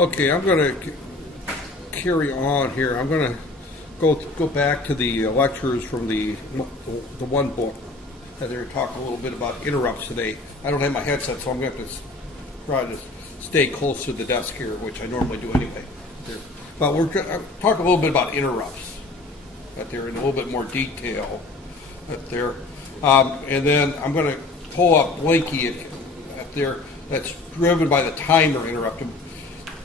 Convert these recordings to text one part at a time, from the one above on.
Okay, I'm going to carry on here. I'm going to go back to the lectures from the one book. They're going to talk a little bit about interrupts today. I don't have my headset, so I'm going to have to try to stay close to the desk here, which I normally do anyway. But we're going to talk a little bit about interrupts in a little bit more detail. And then I'm going to pull up Blinky that's driven by the timer interrupt.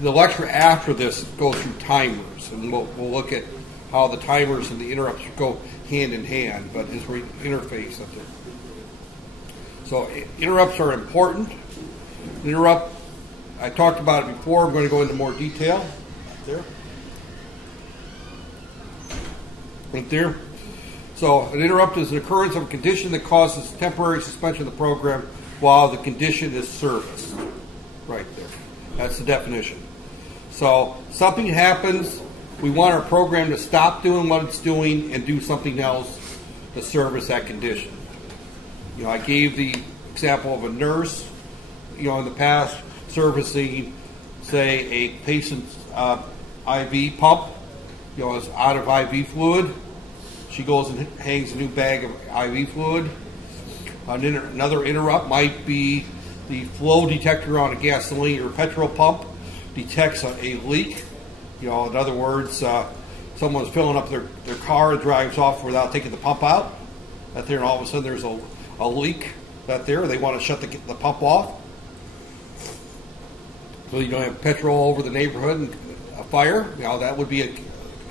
The lecture after this goes through timers, and we'll look at how the timers and the interrupts go hand in hand, but is interface up there. So interrupts are important. Interrupt, I talked about it before. I'm going to go into more detail. Right there. So an interrupt is an occurrence of a condition that causes temporary suspension of the program while the condition is serviced. Right there. That's the definition. So something happens, we want our program to stop doing what it's doing and do something else to service that condition. I gave the example of a nurse, in the past, servicing, say, a patient's IV pump, is out of IV fluid. She goes and hangs a new bag of IV fluid. Another interrupt might be the flow detector on a gasoline or petrol pump detects a leak. In other words, someone's filling up their car, drives off without taking the pump out. And all of a sudden there's a leak they want to shut the pump off. So you don't have petrol all over the neighborhood and a fire. That would be a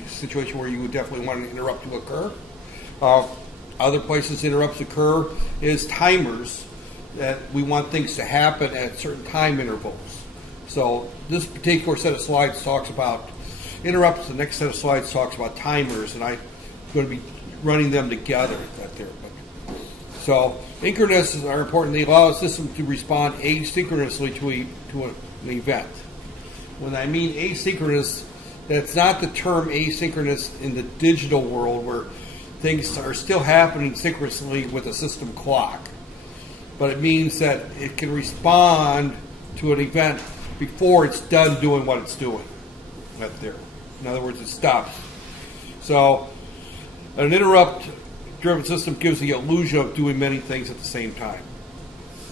situation where you would definitely want an interrupt to occur. Other places interrupts occur is timers, that we want things to happen at certain time intervals. So this particular set of slides talks about interrupts. The next set of slides talks about timers, and I'm going to be running them together. So synchronous are important. They allow a system to respond asynchronously to an event. When I mean asynchronous, that's not the term asynchronous in the digital world where things are still happening synchronously with a system clock. But it means that it can respond to an event before it's done doing what it's doing. In other words, it stops. So an interrupt-driven system gives the illusion of doing many things at the same time.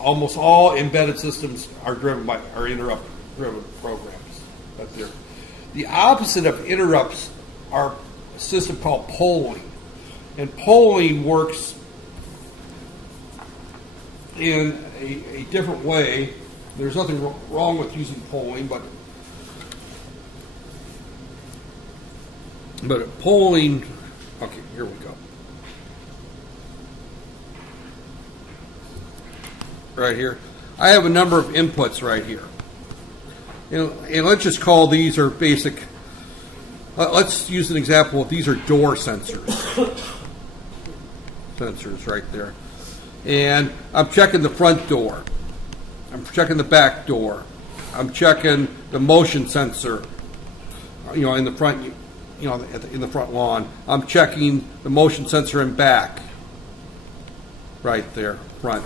Almost all embedded systems are interrupt-driven programs. The opposite of interrupts are a system called polling. And polling works in a different way. There's nothing wrong with using polling, but polling, okay, here we go. Right here. I have a number of inputs right here. And let's just call these are basic. Let's use an example. These are door sensors. Sensors right there. And I'm checking the front door. I'm checking the back door. I'm checking the motion sensor, in the front, in the front lawn. I'm checking the motion sensor in back, right there, front.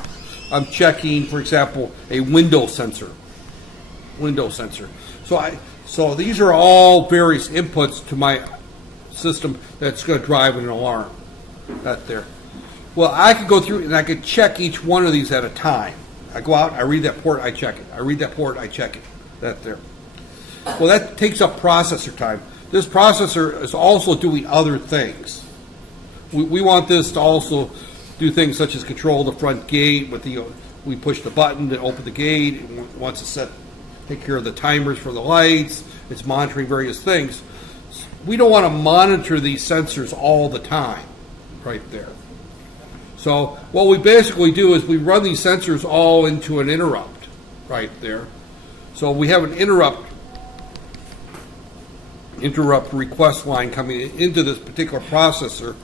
I'm checking, for example, a window sensor. So these are all various inputs to my system that's going to drive an alarm. Well, I could go through and I could check each one of these at a time. I go out, I read that port, I check it. I read that port, I check it. Well, that takes up processor time. This processor is also doing other things. We want this to also do things such as control the front gate. We push the button to open the gate. It wants to take care of the timers for the lights. It's monitoring various things. We don't want to monitor these sensors all the time, right there. So what we basically do is we run these sensors all into an interrupt, right there. So we have an interrupt request line coming into this particular processor.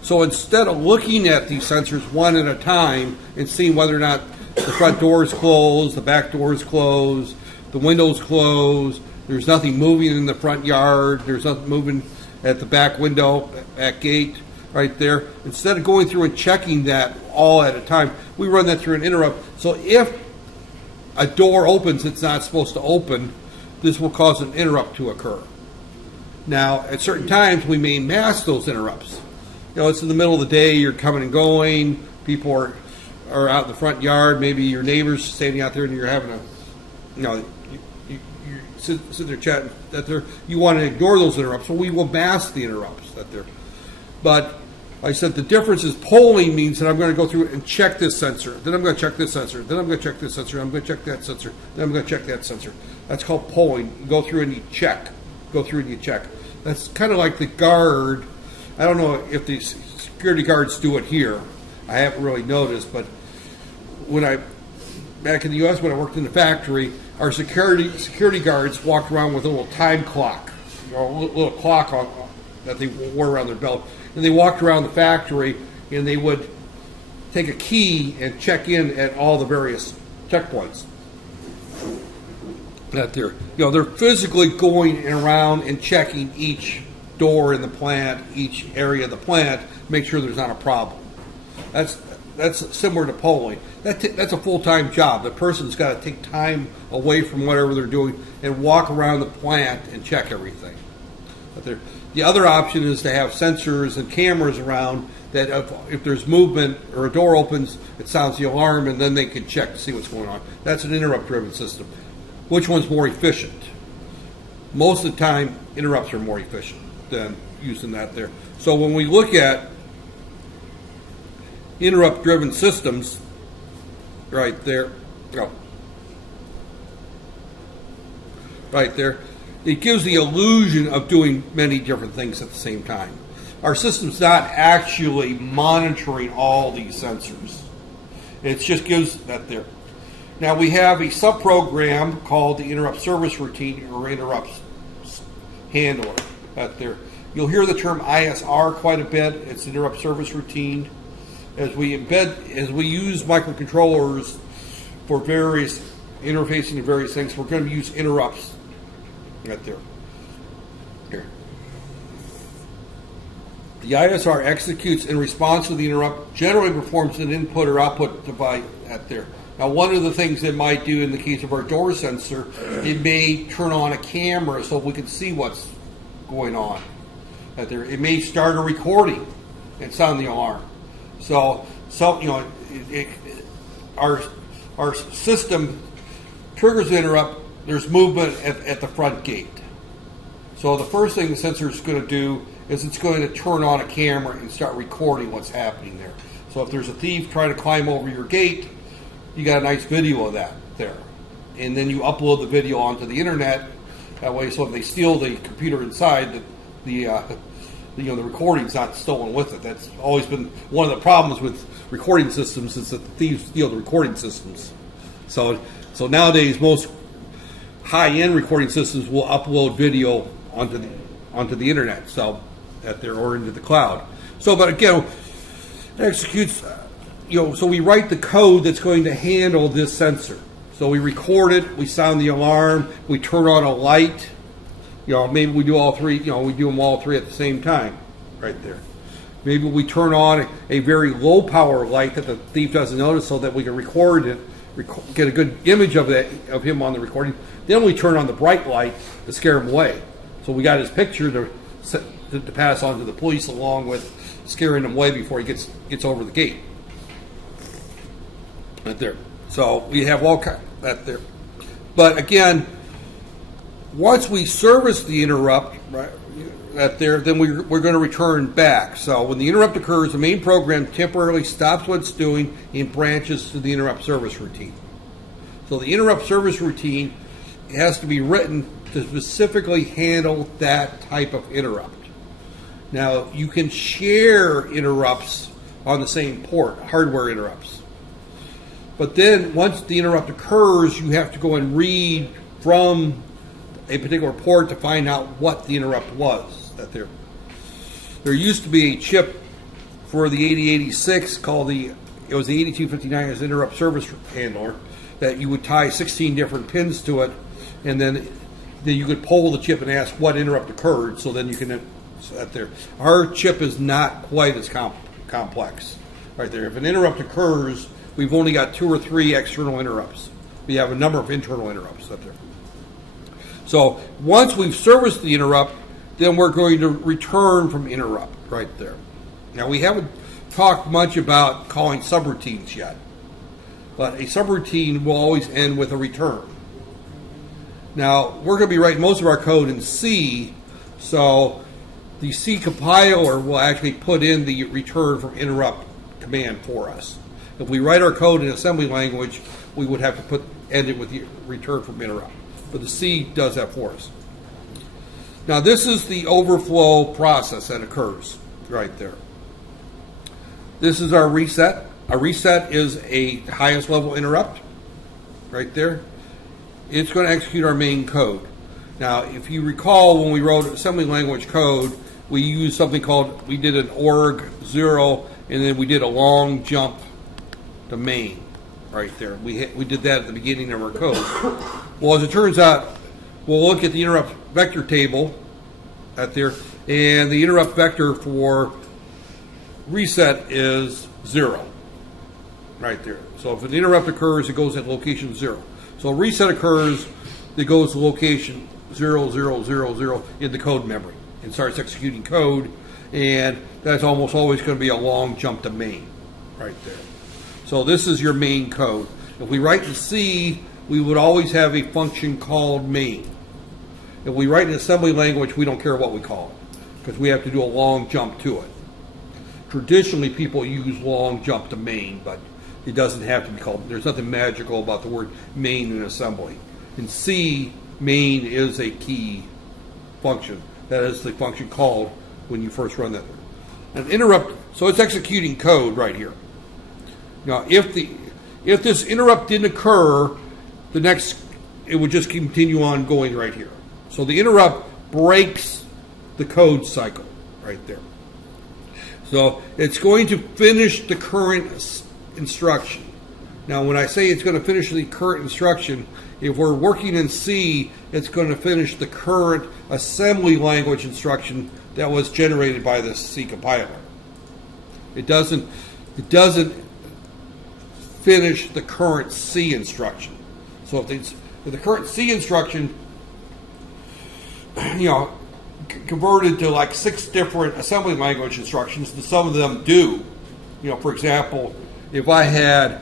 So instead of looking at these sensors one at a time and seeing whether or not the front door is closed, the back door is closed, the window's closed, there's nothing moving in the front yard, there's nothing moving at the back window, back gate, right there. Instead of going through and checking that all at a time, we run that through an interrupt. So if a door opens it's not supposed to open, this will cause an interrupt to occur. Now, at certain times, we may mask those interrupts. You know, it's in the middle of the day, you're coming and going, people are out in the front yard, maybe your neighbor's standing out there and you're having a, you know, you sit there chatting that there, you want to ignore those interrupts, so we will mask the interrupts that there. But like I said, the difference is polling means that I'm going to go through and check this sensor, then I'm going to check this sensor, then I'm going to check this sensor, I'm going to check that sensor, then I'm going to check that sensor. That's called polling. You go through and you check. Go through and you check. That's kind of like the guard. I don't know if the security guards do it here. I haven't really noticed, but back in the U.S. when I worked in the factory, our security guards walked around with a little time clock, you know, a little clock that they wore around their belt, and they walked around the factory and they would take a key and check in at all the various checkpoints. That they're physically going around and checking each door in the plant, each area of the plant, make sure there's not a problem. That's similar to polling. That's a full-time job. The person's got to take time away from whatever they're doing and walk around the plant and check everything. The other option is to have sensors and cameras around that if there's movement or a door opens, it sounds the alarm and then they can check to see what's going on. That's an interrupt-driven system. Which one's more efficient? Most of the time, interrupts are more efficient than using that there. So when we look at interrupt-driven systems, right there, it gives the illusion of doing many different things at the same time. Our system's not actually monitoring all these sensors. It just gives that there. Now we have a subprogram called the interrupt service routine or interrupt handler out there. You'll hear the term ISR quite a bit. It's interrupt service routine. As we use microcontrollers for various interfacing to various things, we're going to use interrupts right there. Here. The ISR executes in response to the interrupt, generally performs an input or output device at there. Now, one of the things it might do in the case of our door sensor, it may turn on a camera so we can see what's going on. It may start a recording and sound the alarm. So you know, our system triggers the interrupt. There's movement at the front gate. So the first thing the sensor is going to do is it's going to turn on a camera and start recording what's happening there. So if there's a thief trying to climb over your gate, you got a nice video of that there. And then you upload the video onto the internet. That way, so if they steal the computer inside, the recording's not stolen with it. That's always been one of the problems with recording systems, is that the thieves steal the recording systems. So nowadays, most high-end recording systems will upload video onto the internet, so that they're or into the cloud. So, but again, it executes. So we write the code that's going to handle this sensor. So we record it, we sound the alarm, we turn on a light. Maybe we do all three. We do them all three at the same time, right there. Maybe we turn on a very low power light that the thief doesn't notice, so that we can record it, get a good image of him on the recording. Then we turn on the bright light to scare him away. So we got his picture to pass on to the police, along with scaring him away before he gets over the gate. Right there. So we have all that there. But again, once we service the interrupt, right, then we're going to return back. So when the interrupt occurs, the main program temporarily stops what it's doing and branches to the interrupt service routine. So the interrupt service routine has to be written to specifically handle that type of interrupt. Now, you can share interrupts on the same port, hardware interrupts. But then once the interrupt occurs, you have to go and read from a particular port to find out what the interrupt was. There used to be a chip for the 8086 called the 8259 as interrupt service handler, that you would tie 16 different pins to it, and then you could pull the chip and ask what interrupt occurred, so then you can set there. Our chip is not quite as complex. Right there. If an interrupt occurs, we've only got 2 or 3 external interrupts. We have a number of internal interrupts up there. So once we've serviced the interrupt, then we're going to return from interrupt right there. Now we haven't talked much about calling subroutines yet, but a subroutine will always end with a return. Now we're going to be writing most of our code in C, so the C compiler will actually put in the return from interrupt command for us. If we write our code in assembly language, we would have to end it with the return from interrupt. But the C does that for us. Now this is the overflow process that occurs right there. This is our reset. A reset is a highest level interrupt right there. It's going to execute our main code. Now if you recall, when we wrote assembly language code, we used something called, we did an org 0 and then we did a long jump to main right there. We did that at the beginning of our code. Well, as it turns out, we'll look at the interrupt vector table out there, and the interrupt vector for reset is 0 right there. So if an interrupt occurs, it goes at location 0. So reset occurs, it goes to location 0, 0, 0, 0 in the code memory and starts executing code, and that's almost always going to be a long jump to main right there. So this is your main code. If we write in C, we would always have a function called main. If we write in assembly language, we don't care what we call it because we have to do a long jump to it. Traditionally, people use long jump to main, but it doesn't have to be called. There's nothing magical about the word main in assembly. In C, main is a key function. That is the function called when you first run that. An interrupt, so it's executing code right here. Now, if this interrupt didn't occur, it would just continue on going right here. So the interrupt breaks the code cycle right there. So it's going to finish the current instruction. Now, when I say it's going to finish the current instruction, if we're working in C, it's going to finish the current assembly language instruction that was generated by the C compiler. It doesn't finish the current C instruction. So if the current C instruction, converted to like 6 different assembly language instructions, and some of them do. For example, if I had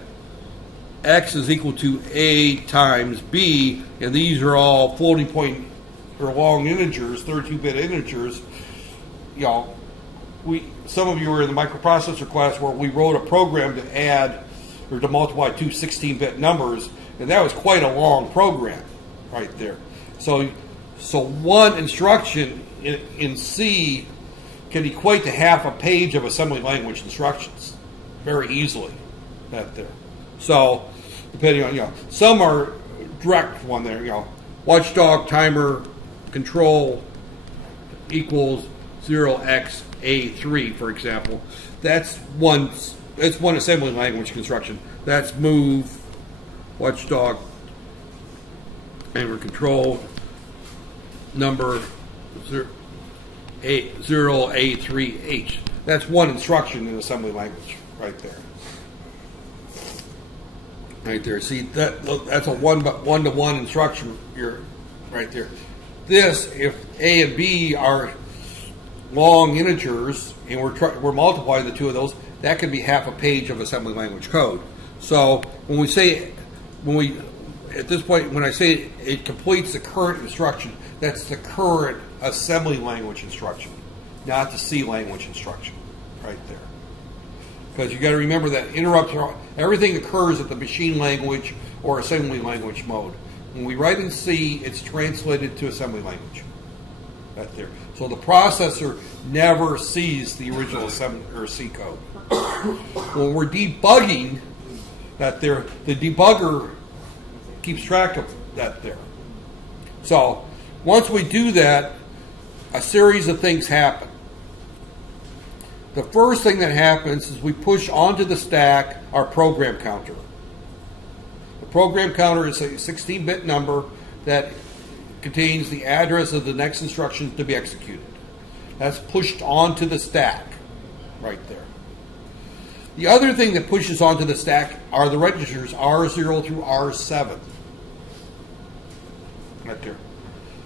X is equal to A times B, and these are all floating point or long integers, 32-bit integers, some of you were in the microprocessor class where we wrote a program to add or to multiply 2 16-bit numbers, and that was quite a long program right there. So one instruction in C can equate to half a page of assembly language instructions very easily right there. So depending on, some are direct one there, watchdog timer control equals 0xA3, for example. That's one assembly language construction. That's move watchdog timer control number 0A3H. That's one instruction in assembly language right there. Right there. See, that's a one-to-one instruction here, right there. This, if A and B are long integers and we're multiplying the two of those, that could be half a page of assembly language code. So when I say it completes the current instruction, that's the current assembly language instruction, not the C language instruction, right there. Because you got to remember that everything occurs at the machine language or assembly language mode. When we write in C, it's translated to assembly language, right there. So the processor never sees the original assembly or C code. When we're debugging that there, the debugger keeps track of that there. So once we do that, a series of things happen. The first thing that happens is we push onto the stack our program counter. The program counter is a 16-bit number that contains the address of the next instruction to be executed. That's pushed onto the stack right there. The other thing that pushes onto the stack are the registers R0 through R7. Right there.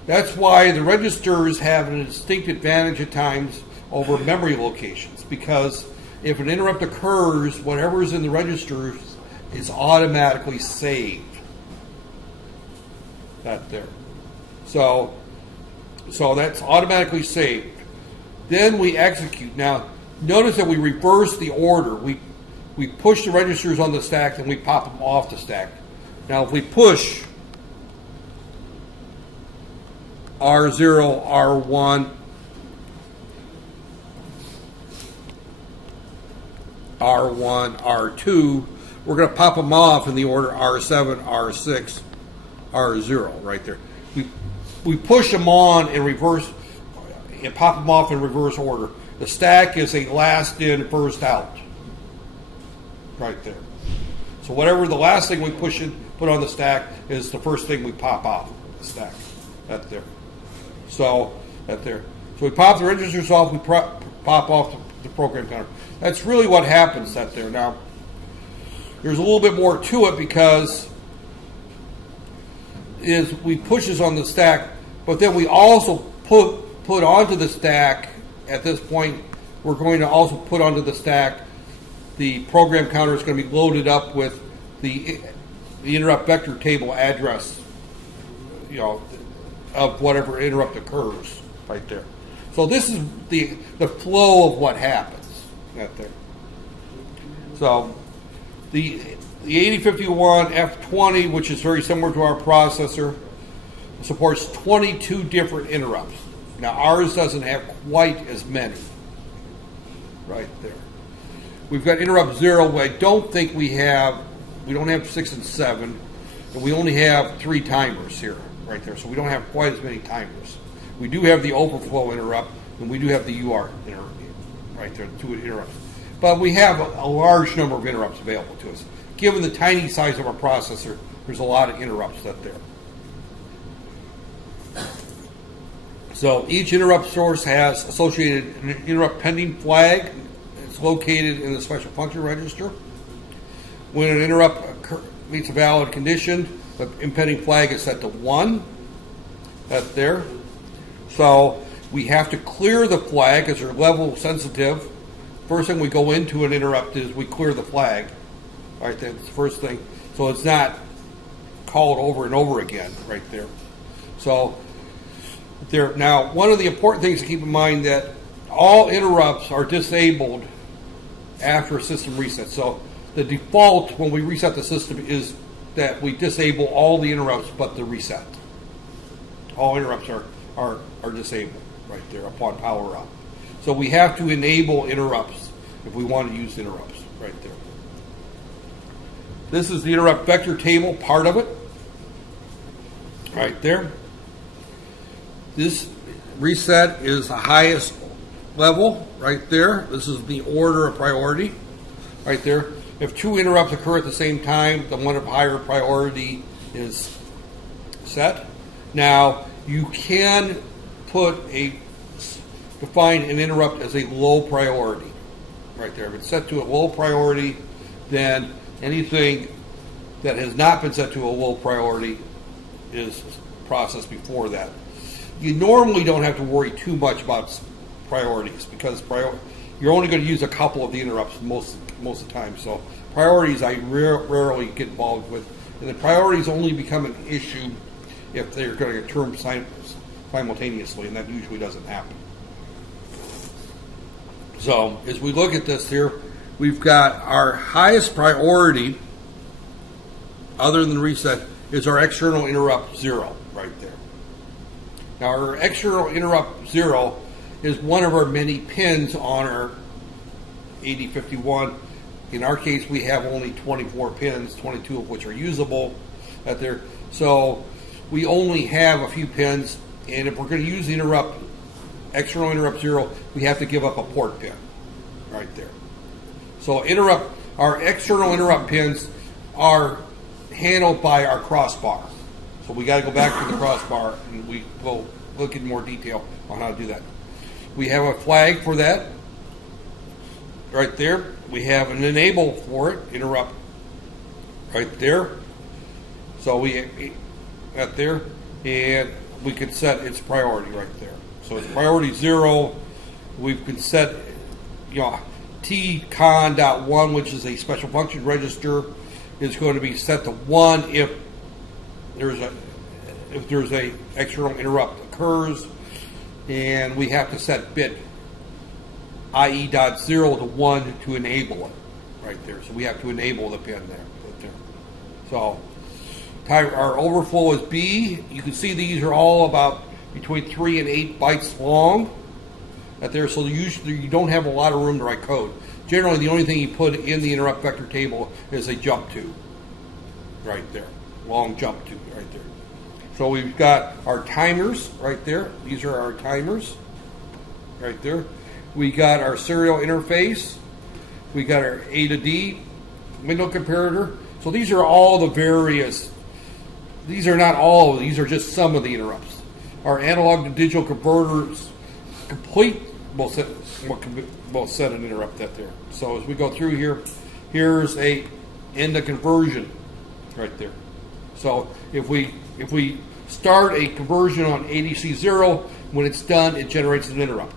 That's why the registers have a distinct advantage at times over memory locations, because if an interrupt occurs, whatever is in the registers is automatically saved. That there. So that's automatically saved. Then we execute. Now, notice that we reverse the order. We push the registers on the stack and we pop them off the stack. Now, if we push R0, R1, R1, R2, we're going to pop them off in the order R7, R6, R0 right there. We push them on in reverse and pop them off in reverse order. The stack is a last in, first out. Right there. So whatever the last thing we put on the stack is the first thing we pop off the stack. That there. So that there. So we pop the registers off, we pop off the program counter. That's really what happens that there. Now, there's a little bit more to it because we push this on the stack, but then we also put onto the stack, at this point, we're going to also put onto the stack the program counter is going to be loaded up with the interrupt vector table address, of whatever interrupt occurs right there. So this is the flow of what happens right there. So the 8051F20, which is very similar to our processor, supports 22 different interrupts. Now ours doesn't have quite as many right there. We've got interrupt 0, but I don't think we don't have 6 and 7, and we only have 3 timers here, right there. So we don't have quite as many timers. We do have the overflow interrupt, and we do have the UART interrupt, right there, 2 interrupts. But we have a large number of interrupts available to us. Given the tiny size of our processor, there's a lot of interrupts out there. So each interrupt source has associated an interrupt pending flag. It's located in the special function register. When an interrupt meets a valid condition, the impending flag is set to 1. That's there. So we have to clear the flag because they're level sensitive. First thing we go into an interrupt is we clear the flag. All right, that's the first thing. So it's not called over and over again right there. So there. Now, one of the important things to keep in mind that all interrupts are disabled after a system reset. So the default when we reset the system is that we disable all the interrupts but the reset. All interrupts are disabled right there upon power up. So we have to enable interrupts if we want to use interrupts right there. This is the interrupt vector table part of it right there. This reset is the highest level right there. This is the order of priority right there. If 2 interrupts occur at the same time, the one of higher priority is set. Now, you can define an interrupt as a low priority right there. If it's set to a low priority, then anything that has not been set to a low priority is processed before that. You normally don't have to worry too much about priorities because you're only going to use a couple of the interrupts most of the time. So priorities I rarely get involved with, and the priorities only become an issue if they're going to get termed simultaneously, and that usually doesn't happen. So as we look at this here, we've got our highest priority, other than reset, is our external interrupt 0 right there. Now our external interrupt 0 is one of our many pins on our 8051. In our case, we have only 24 pins, 22 of which are usable out there. So we only have a few pins, and if we're going to use the external interrupt 0, we have to give up a port pin right there. So our external interrupt pins are handled by our crossbar. So we got to go back to the crossbar, and we will look in more detail on how to do that. We have a flag for that right there. We have an enable for it, interrupt right there. So we got there, and we could set its priority right there. So it's priority 0. We can set, tcon.1, which is a special function register, is going to be set to 1 if there's a external interrupt occurs, and we have to set bit IE.0 to 1 to enable it right there. So we have to enable the pin there. Right there. So our overflow is B. You can see these are all about between 3 and 8 bytes long right there. So usually you don't have a lot of room to write code. Generally, the only thing you put in the interrupt vector table is a jump to right there. Long jump to right there. So we've got our timers right there. These are our timers right there. We got our serial interface. We got our A to D window comparator. So these are all the various, these are not all, these are just some of the interrupts. Our analog to digital converters complete both set an interrupt that there. So as we go through here, here's a end of conversion right there. So if we start a conversion on ADC 0, when it's done, it generates an interrupt.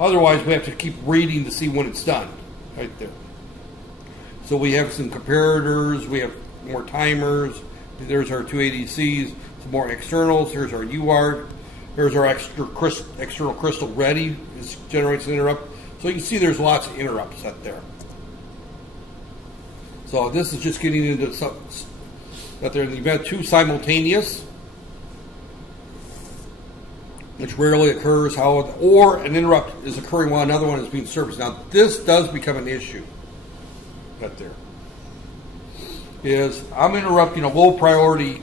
Otherwise, we have to keep reading to see when it's done right there. So we have some comparators, we have more timers, there's our 2 ADCs, some more externals, here's our UART, here's our external crystal ready, this generates an interrupt. So you can see there's lots of interrupts out there. So this is just getting into something that they're in the event 2 simultaneous, which rarely occurs, or an interrupt is occurring while another one is being serviced. Now this does become an issue right there. Is I'm interrupting a low priority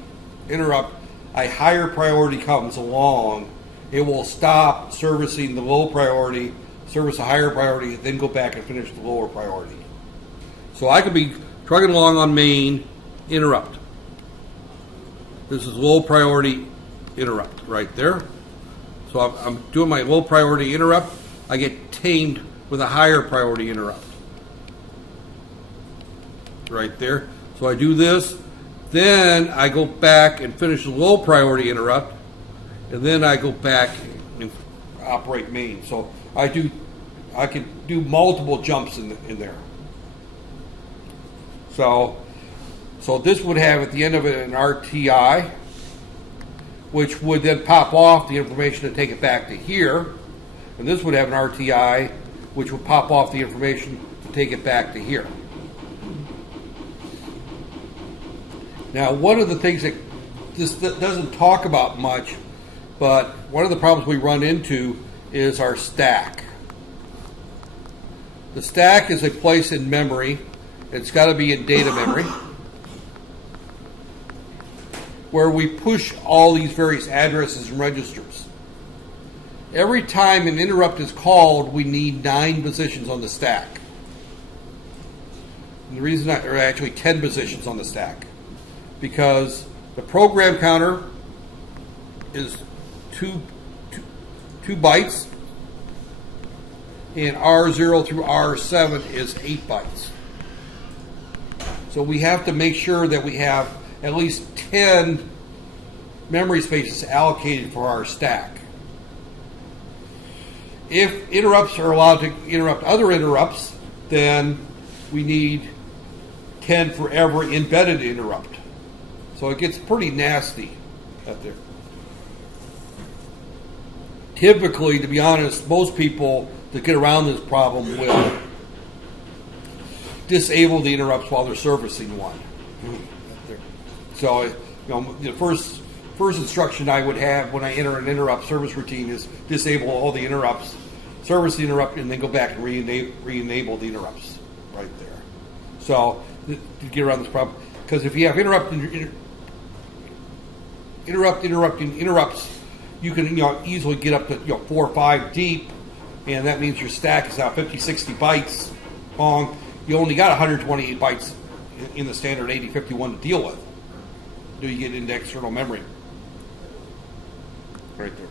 interrupt, a higher priority comes along, it will stop servicing the low priority, service a higher priority, then go back and finish the lower priority. So I could be trucking along on main, interrupt. This is low priority interrupt right there. So I'm doing my low priority interrupt, I get tamed with a higher priority interrupt. Right there. So I do this, then I go back and finish the low priority interrupt, and then I go back and operate main. So I can do multiple jumps in there. So this would have at the end of it an RTI, which would then pop off the information to take it back to here. And this would have an RTI, which would pop off the information to take it back to here. Now, one of the things that this doesn't talk about much, but one of the problems we run into is our stack. The stack is a place in memory. It's got to be in data memory, where we push all these various addresses and registers. Every time an interrupt is called, we need 9 positions on the stack. And the reason there are actually 10 positions on the stack, because the program counter is 2 bytes, and R0 through R7 is 8 bytes. So we have to make sure that we have at least 10 memory spaces allocated for our stack. If interrupts are allowed to interrupt other interrupts, then we need 10 for every embedded interrupt. So it gets pretty nasty out there. Typically, to be honest, most people that get around this problem will disable the interrupts while they're servicing one. So, the first instruction I would have when I enter an interrupt service routine is disable all the interrupts, service the interrupt, and then go back and re-enable the interrupts right there. So, to get around this problem, because if you have interrupting interrupts, you can easily get up to 4 or 5 deep, and that means your stack is now 50, 60 bytes long. You only got 128 bytes in the standard 8051 to deal with. Do you get into external memory? Right there.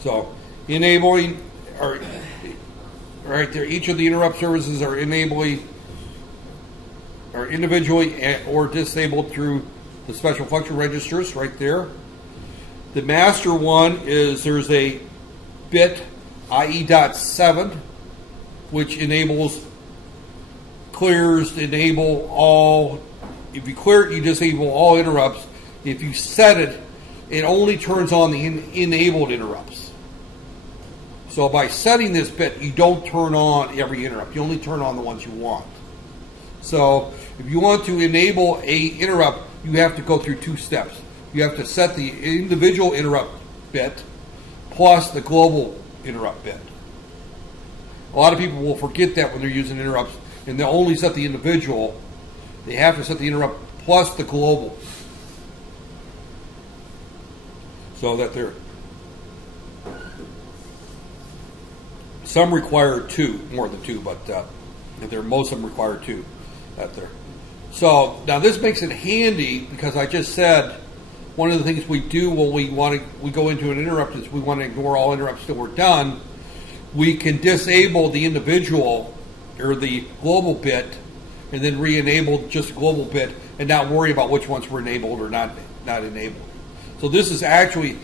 So enabling, or right there, each of the interrupt services are enabling, or individually or disabled through the special function registers right there. The master one is there's a bit IE.7 which clears to enable all. If you clear it, you disable all interrupts. If you set it, it only turns on the enabled interrupts. So by setting this bit, you don't turn on every interrupt. You only turn on the ones you want. So if you want to enable a interrupt, you have to go through two steps. You have to set the individual interrupt bit plus the global interrupt bit. A lot of people will forget that when they're using interrupts, and they'll only set the individual. They have to set the interrupt plus the global. So that some require two, more than two, but most of them require two. So now this makes it handy because I just said one of the things we do when we go into an interrupt is we want to ignore all interrupts till we're done. We can disable the individual or the global bit and then re-enable just the global bit and not worry about which ones were enabled or not enabled. So this is actually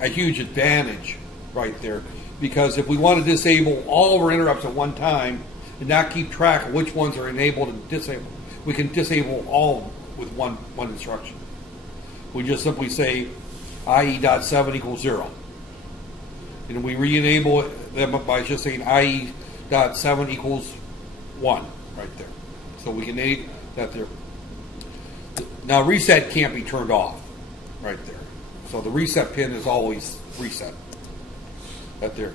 a huge advantage right there, because if we want to disable all of our interrupts at one time and not keep track of which ones are enabled and disabled, we can disable all with one instruction. We just simply say IE.7 equals 0. And we re-enable them by just saying IE.7 equals 1 right there. So we can enable that there. Now reset can't be turned off right there. So the reset pin is always reset right there.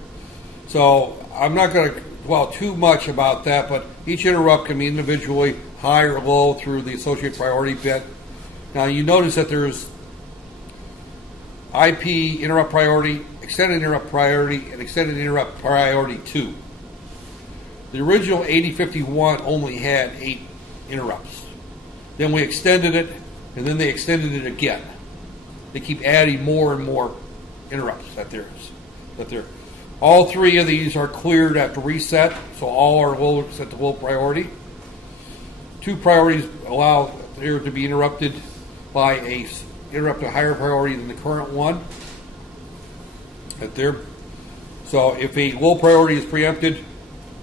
So I'm not going to dwell too much about that, but each interrupt can be individually high or low through the associated priority bit. Now you notice that there's IP interrupt priority, extended interrupt priority, and extended interrupt priority 2. The original 8051 only had 8 interrupts. Then we extended it, and then they extended it again. They keep adding more and more interrupts that there. All 3 of these are cleared after reset, so all are set to low priority. 2 priorities allow there to be interrupted by a higher priority than the current one. So if a low priority is preempted,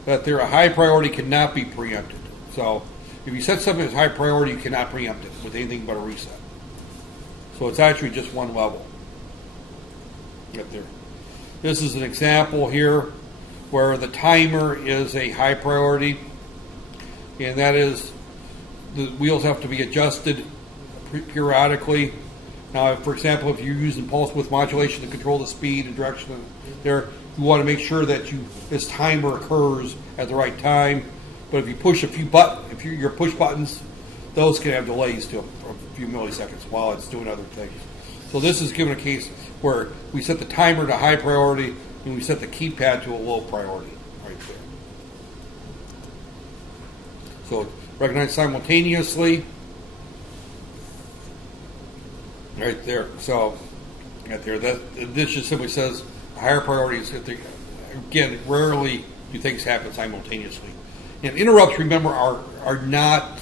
a high priority cannot be preempted. So if you set something as high priority, you cannot preempt it with anything but a reset. So it's actually just one level. This is an example here where the timer is a high priority, and that is the wheels have to be adjusted periodically. Now, for example, if you're using pulse width modulation to control the speed and direction there, you want to make sure that this timer occurs at the right time. But if you push your push buttons, those can have delays to a few milliseconds while it's doing other things. So this is given a case where we set the timer to high priority and we set the keypad to a low priority right there. So recognize simultaneously right there. So right there, this just simply says higher priorities. Again, rarely do things happen simultaneously. And interrupts, remember, are not,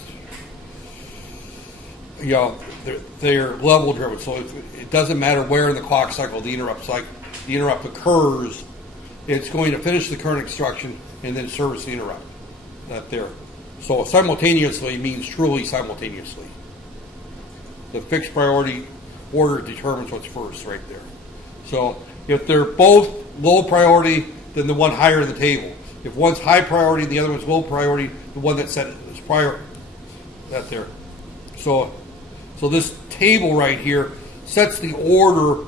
they're level driven. So it doesn't matter where in the clock cycle the interrupt occurs. It's going to finish the current instruction and then service the interrupt. So simultaneously means truly simultaneously. The fixed priority order determines what's first right there. So if they're both low priority, then the one higher in the table. If one's high priority and the other one's low priority, the one that's set is prior. So this table right here sets the order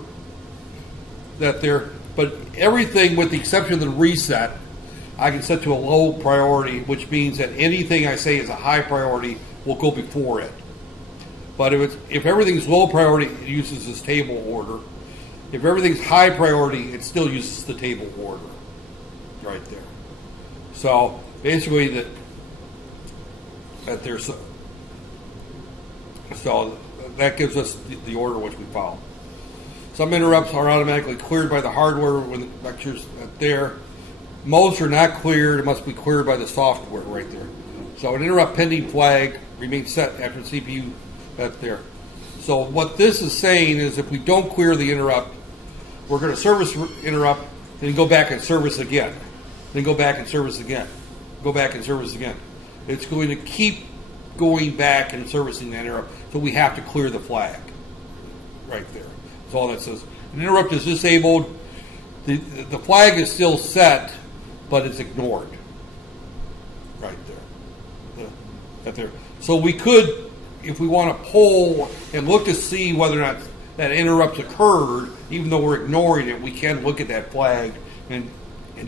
but everything with the exception of the reset, I can set to a low priority, which means that anything I say is a high priority will go before it. But if everything's low priority, it uses this table order. If everything's high priority, it still uses the table order right there. So basically so that gives us the order which we follow. Some interrupts are automatically cleared by the hardware when the vector's there. Most are not cleared. It must be cleared by the software right there. So an interrupt pending flag remains set after the CPU there. So what this is saying is if we don't clear the interrupt, we're going to service interrupt, then go back and service again. Then go back and service again. Go back and service again. It's going to keep going back and servicing the interrupt, so we have to clear the flag. Right there. That's all that says. An interrupt is disabled. The flag is still set, but it's ignored. Right there. Right there. So we could, if we want to poll and look to see whether or not that interrupt occurred, even though we're ignoring it, we can look at that flag and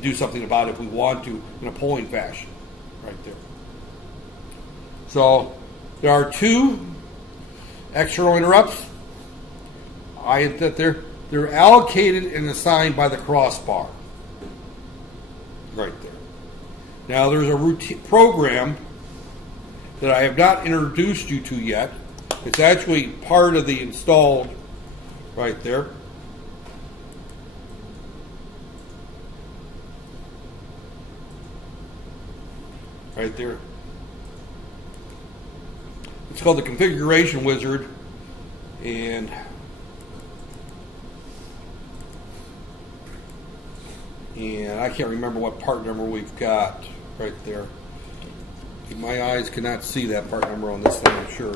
do something about it if we want to in a polling fashion. Right there. So there are two external interrupts. That they're allocated and assigned by the crossbar. Right there. Now there's a routine program that I have not introduced you to yet. It's actually part of the installed right there. Right there. It's called the configuration wizard, and I can't remember what part number we've got right there. My eyes cannot see that part number on this thing, I'm sure.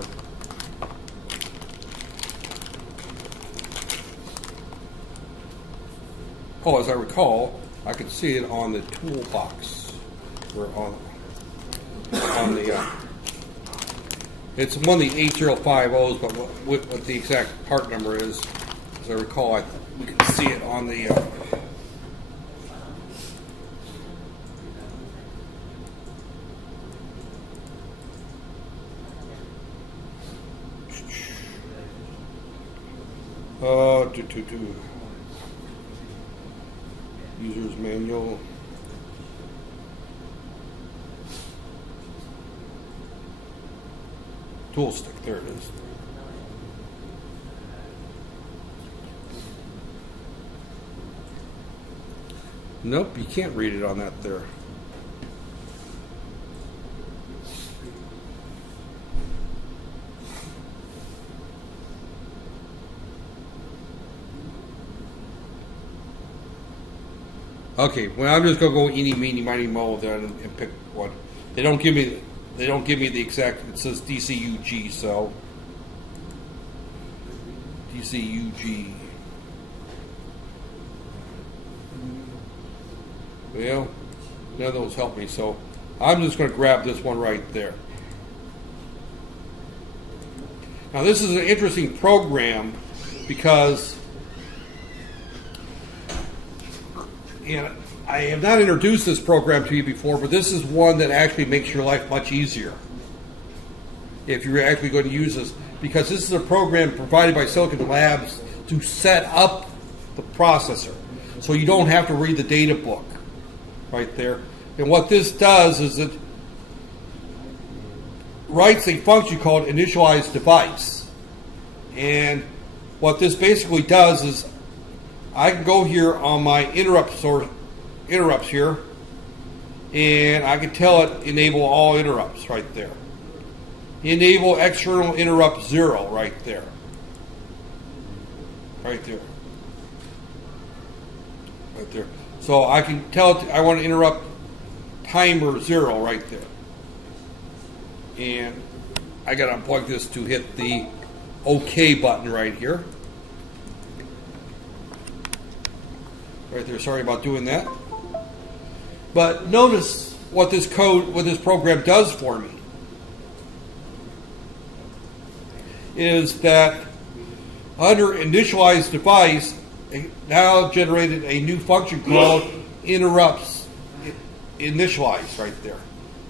Oh, as I recall, I could see it on the toolbox, or on the. It's one of the 8050s, but what the exact part number is, as I recall, we can see it on the. User's manual. Tool stick, there it is. Nope, you can't read it on that there. Okay, well I'm just gonna go eeny, meeny, miny, mo then and pick one. They don't give me the exact. It says DCUG, so DCUG. Well, none of those help me, so I'm just going to grab this one right there. Now this is an interesting program because, and I have not introduced this program to you before, but this is one that actually makes your life much easier if you're actually going to use this, because this is a program provided by Silicon Labs to set up the processor, so you don't have to read the data book right there. And what this does is it writes a function called initialize device, and what this basically does is I can go here on my interrupts here, and I can tell it enable all interrupts right there. Enable external interrupt 0 right there. Right there. Right there. So I can tell it I want to interrupt timer 0 right there. And I got to unplug this to hit the OK button right here. Right there. Sorry about doing that. But notice what this program does for me is that under initialize device, it now generated a new function called interrupts initialize right there.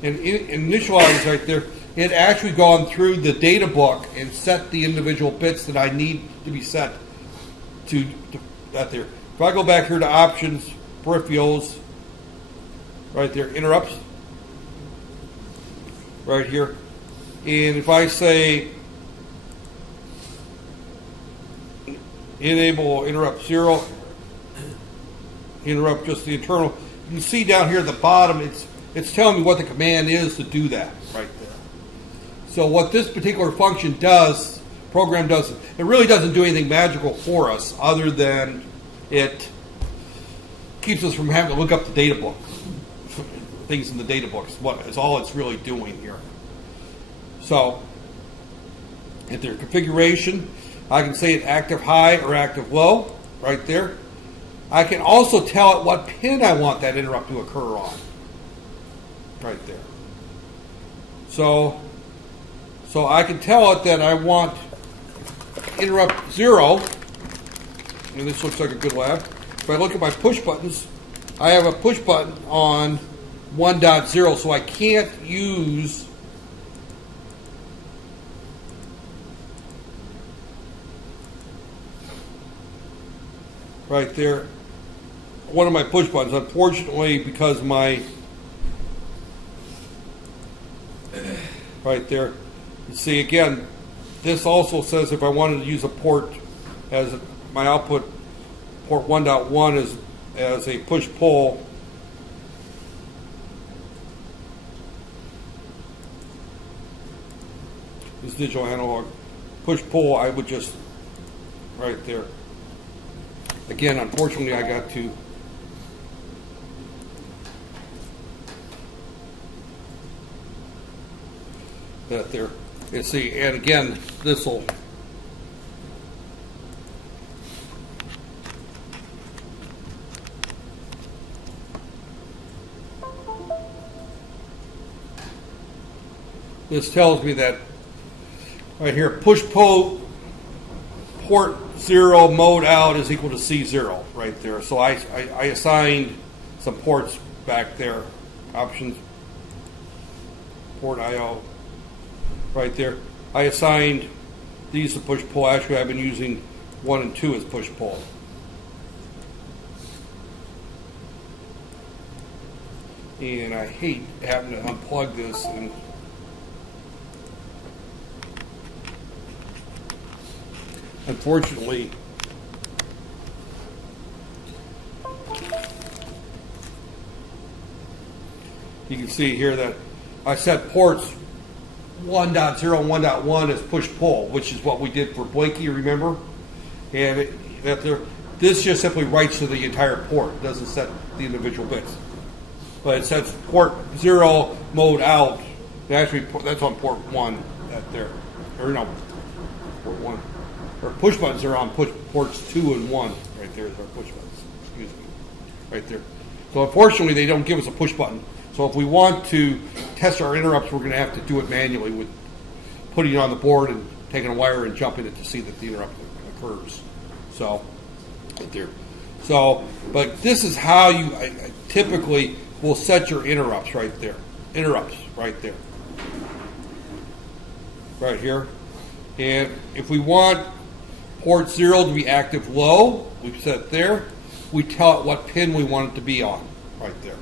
And initialize right there, it actually gone through the data book and set the individual bits that I need to be set to that there. If I go back here to options, peripherals, right there, interrupts, right here, and if I say enable interrupt 0, interrupt just the internal, you can see down here at the bottom it's telling me what the command is to do that right there. So what this particular function does, program does, it really doesn't do anything magical for us other than it keeps us from having to look up the data book. Things in the data books. What is all it's really doing here. So, at their configuration, I can say it active high or active low, right there. I can also tell it what pin I want that interrupt to occur on, right there. So I can tell it that I want interrupt 0, and this looks like a good lab. If I look at my push buttons, I have a push button on 1.0, so I can't use right there one of my push buttons. Unfortunately, because my right there, you see again, this also says if I wanted to use a port as my output, port 1.1 as a push-pull, this digital analog push-pull, I would just right there. Again, unfortunately, I got to that there. You see, and again, this will this tells me that right here, push-pull port 0 mode out is equal to C0 right there. So I assigned some ports back there, options, port IO right there. I assigned these to push-pull. Actually, I've been using 1 and 2 as push-pull. And I hate having to unplug this and unfortunately, you can see here that I set ports 1.0 and 1.1 as push-pull, which is what we did for Blinky, remember? And this just simply writes to the entire port. It doesn't set the individual bits. But it sets port 0 mode out. Actually, that's on port 1 right there. Or no, port 1. Our push buttons are on ports 2 and 1. Right there is our push buttons. Excuse me. Right there. So unfortunately, they don't give us a push button. So if we want to test our interrupts, we're going to have to do it manually with putting it on the board and taking a wire and jumping it to see that the interrupt occurs. So, right there. So, but this is how you typically will set your interrupts right there. Interrupts right there. Right here. And if we want port 0 to be active low, we set it there. We tell it what pin we want it to be on right there.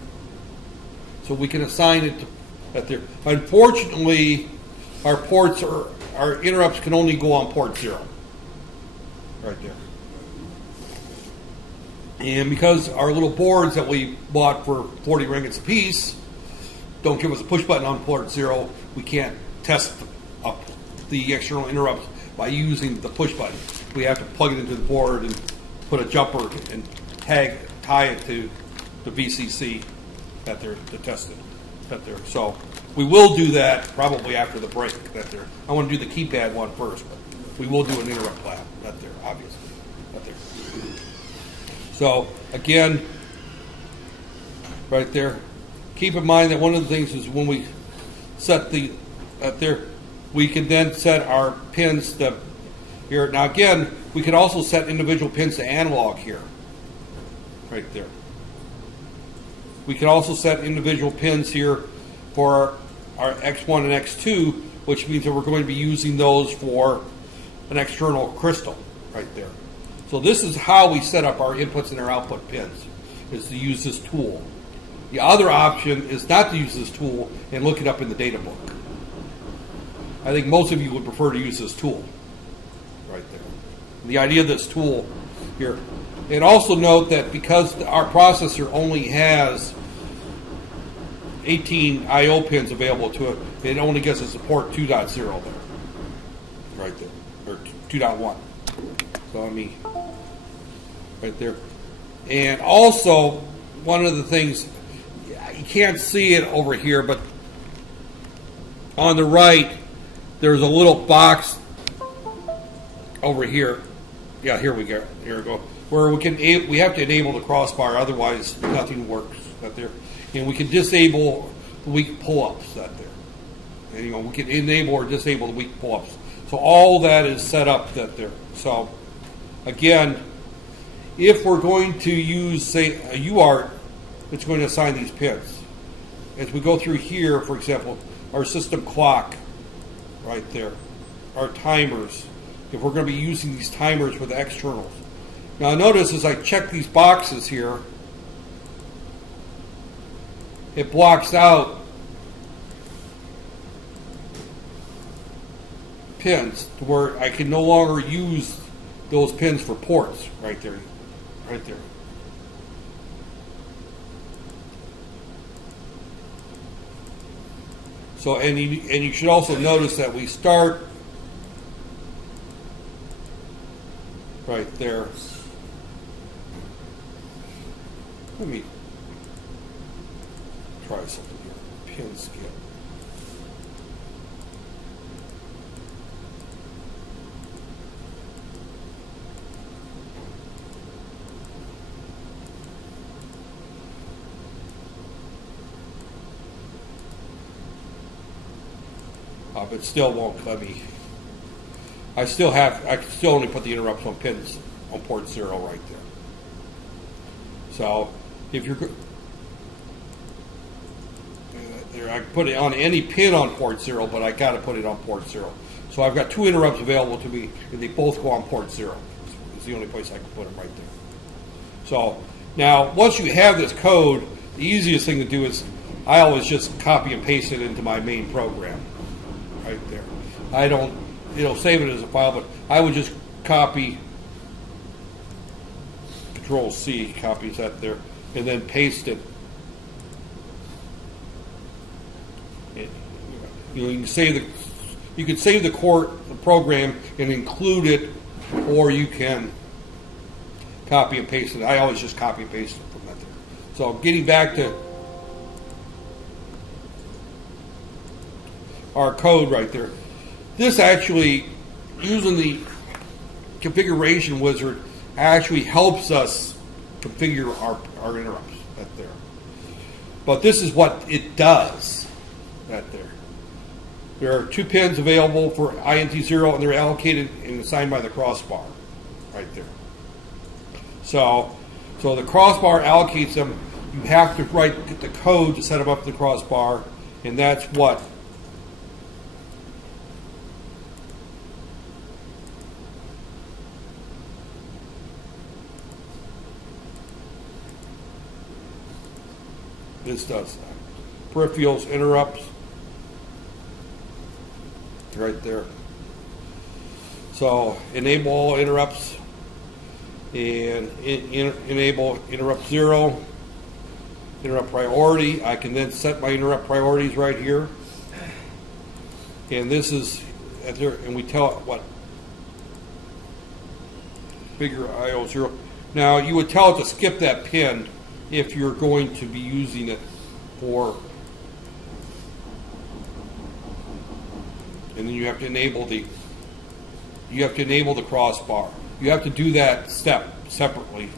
So we can assign it to that there. Unfortunately, our interrupts can only go on port 0. Right there. And because our little boards that we bought for 40 ringgits a piece don't give us a push button on port 0, we can't test up the external interrupts by using the push button. We have to plug it into the board and put a jumper and tie it to the VCC that they're to test it. That there. So we will do that probably after the break. That there. I want to do the keypad one first, but we will do an interrupt lab. That there, obviously. That there. So again, right there. Keep in mind that one of the things is when we set the there, we can then set our pins to here. Now again, we can also set individual pins to analog here. Right there. We can also set individual pins here for our X1 and X2, which means that we're going to be using those for an external crystal right there. So this is how we set up our inputs and our output pins, is to use this tool. The other option is not to use this tool and look it up in the data book. I think most of you would prefer to use this tool right there. The idea of this tool here. And also note that because our processor only has 18 I/O pins available to it, it only gets us support 2.0 there. Right there. Or 2.1. So I mean, right there. And also, one of the things, you can't see it over here, but on the right, there's a little box over here. Yeah, here we go. Here we go. Where we have to enable the crossbar, otherwise nothing works. That there, and we can disable the weak pull-ups. That there, and we can enable or disable the weak pull-ups. So all that is set up. That there. So again, if we're going to use, say, a UART, it's going to assign these pins. As we go through here, for example, our system clock, right there, our timers. If we're going to be using these timers with externals. Now notice as I check these boxes here, it blocks out pins to where I can no longer use those pins for ports right there. Right there. So, and you should also notice that we start right there. Let me try something here. Pin skip. But still won't let me. I still only put the interrupts on pins on port 0 right there. So if you're there, I put it on any pin on port 0, but I got to put it on port 0. So I've got two interrupts available to me, and they both go on port 0. It's the only place I can put them right there. So now, once you have this code, the easiest thing to do is I always just copy and paste it into my main program. Right there. I don't, save it as a file, but I would just copy, Control-C, copies that there, and then paste it. You can save the program and include it, or you can copy and paste it. I always just copy and paste it from that there. So getting back to our code right there. This actually, using the configuration wizard, actually helps us configure our interrupts right there. But this is what it does right there. There are two pins available for INT0, and they're allocated and assigned by the crossbar right there. So the crossbar allocates them. You have to get the code to set them up to the crossbar, and that's what this does. Peripherals, interrupts, right there. So enable all interrupts and enable interrupt 0, interrupt priority. I can then set my interrupt priorities right here. And this is, and we tell it what, figure IO 0. Now you would tell it to skip that pin if you're going to be using it for, and then you have to enable the crossbar. You have to do that step separately.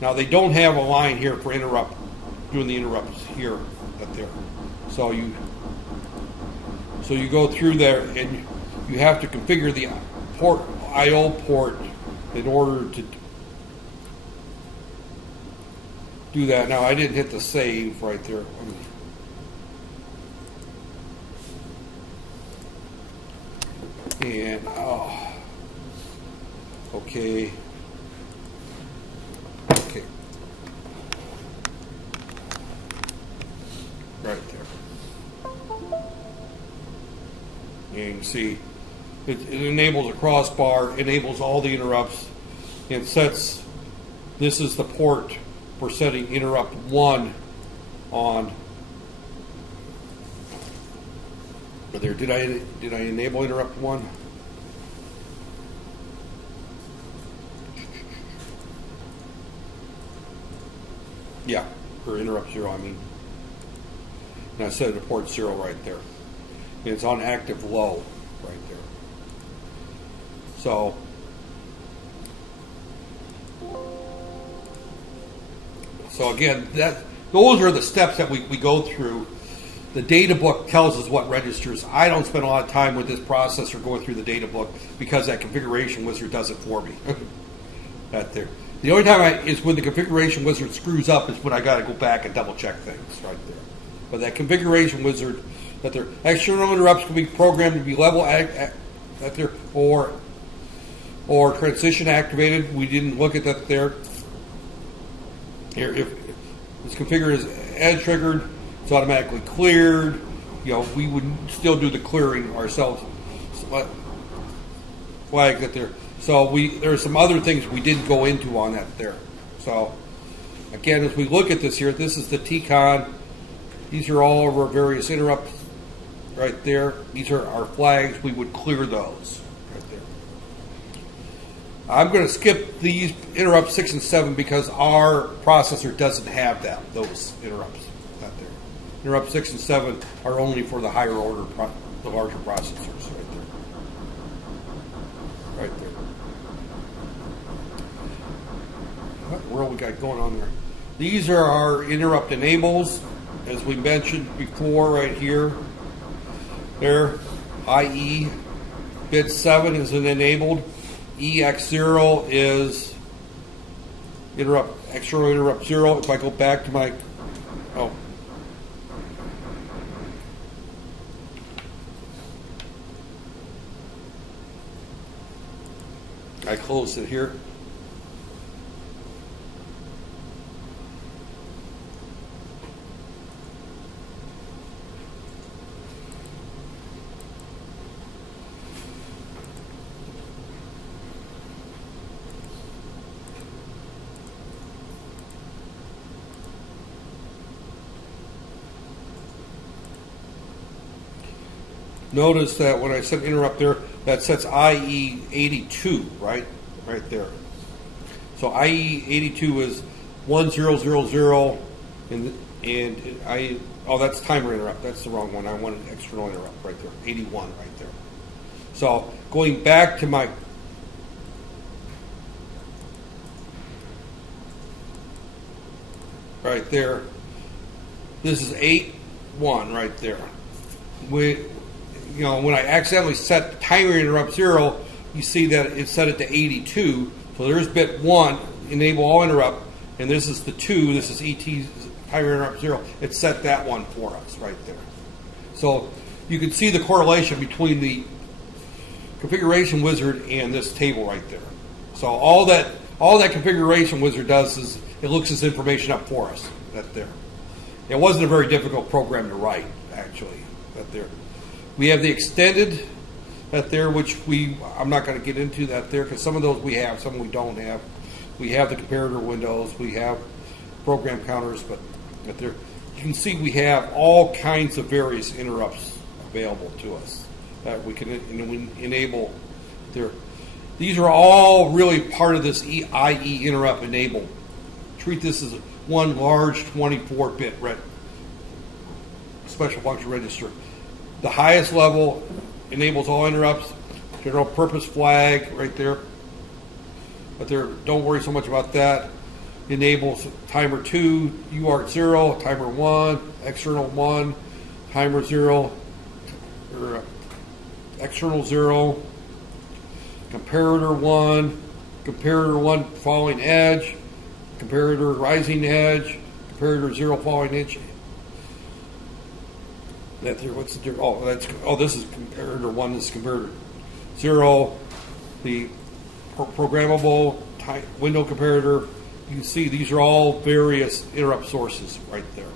Now they don't have a line here for doing the interrupts here, up there. So you go through there and you have to configure the IO port in order to do that. Now I didn't hit the save right there. And okay. Right there. And you can see it enables a crossbar, enables all the interrupts, and sets, this is the port for setting interrupt 1 on. But there, did I enable interrupt 1? Yeah, or interrupt 0, I mean. And I set it to port 0 right there. And it's on active low right there. So again, those are the steps that we go through. The data book tells us what registers. I don't spend a lot of time with this processor going through the data book because that configuration wizard does it for me. Right there. The only time is when the configuration wizard screws up is when I got to go back and double check things right there. But that configuration wizard, that their external interrupts can be programmed to be level or transition activated. We didn't look at that there. Here, if it's configured as edge triggered, it's automatically cleared. You know, we would still do the clearing ourselves. Flag that there. So there are some other things we didn't go into on that there. So again, as we look at this here, this is the TCON. These are all of our various interrupts right there. These are our flags. We would clear those right there. I'm going to skip these interrupts 6 and 7 because our processor doesn't have those interrupts out there. Interrupt 6 and 7 are only for the higher order, the larger processors right there. Right there. What world we got going on there? These are our interrupt enables, as we mentioned before right here. There, IE bit 7 is an enabled. EX0 is external interrupt 0. If I go back to my, I closed it here. Notice that when I set interrupt there, that sets IE82, right there. So IE82 is 1000, and that's timer interrupt. That's the wrong one. I wanted external interrupt right there. 81 right there. So going back to my right there, this is 81 right there. When I accidentally set timer interrupt 0, you see that it set it to 82. So there's bit 1, enable all interrupt, and this is the 2. This is ET timer interrupt 0. It set that one for us right there. So you can see the correlation between the configuration wizard and this table right there. So all that configuration wizard does is it looks this information up for us. That there. It wasn't a very difficult program to write, actually. That there. We have the extended that there, which I'm not going to get into that there because some of those we have, some we don't have. We have the comparator windows, we have program counters, but that there, you can see we have all kinds of various interrupts available to us that we can enable there. These are all really part of this IE interrupt enable. Treat this as one large 24-bit special function register. The highest level enables all interrupts, general purpose flag right there. But don't worry so much about that. Enables timer 2, UART 0, timer 1, external 1, timer 0, or external 0, comparator 1 following edge, comparator rising edge, comparator 0 following edge. What's the difference? This is comparator 1. This is comparator 0. The programmable window comparator. You can see these are all various interrupt sources right there.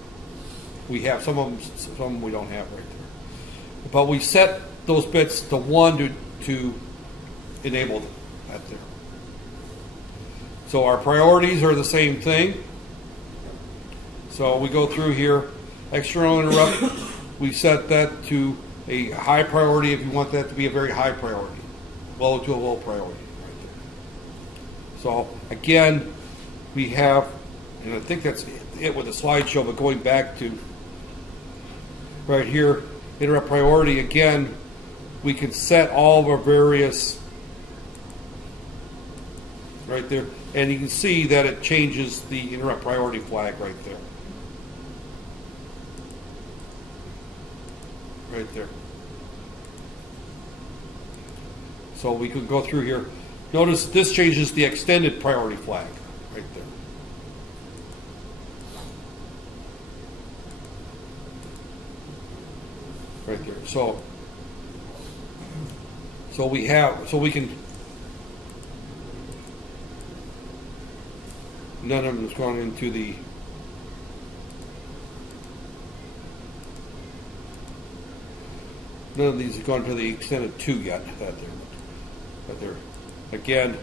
We have some of them we don't have right there. But we set those bits to 1 to enable them right there. So our priorities are the same thing. So we go through here. External interrupt. We set that to a high priority if you want that to be a very high priority. Low to a low priority right there. So again, we have and I think that's it with the slideshow, but going back to right here, interrupt priority, again, we can set all of our various, right there, and you can see that it changes the interrupt priority flag right there. Right there. So we could go through here. Notice this changes the extended priority flag right there. Right there. So we can, none of them has gone into the, none of these have gone to the extended 2 yet. But they're again,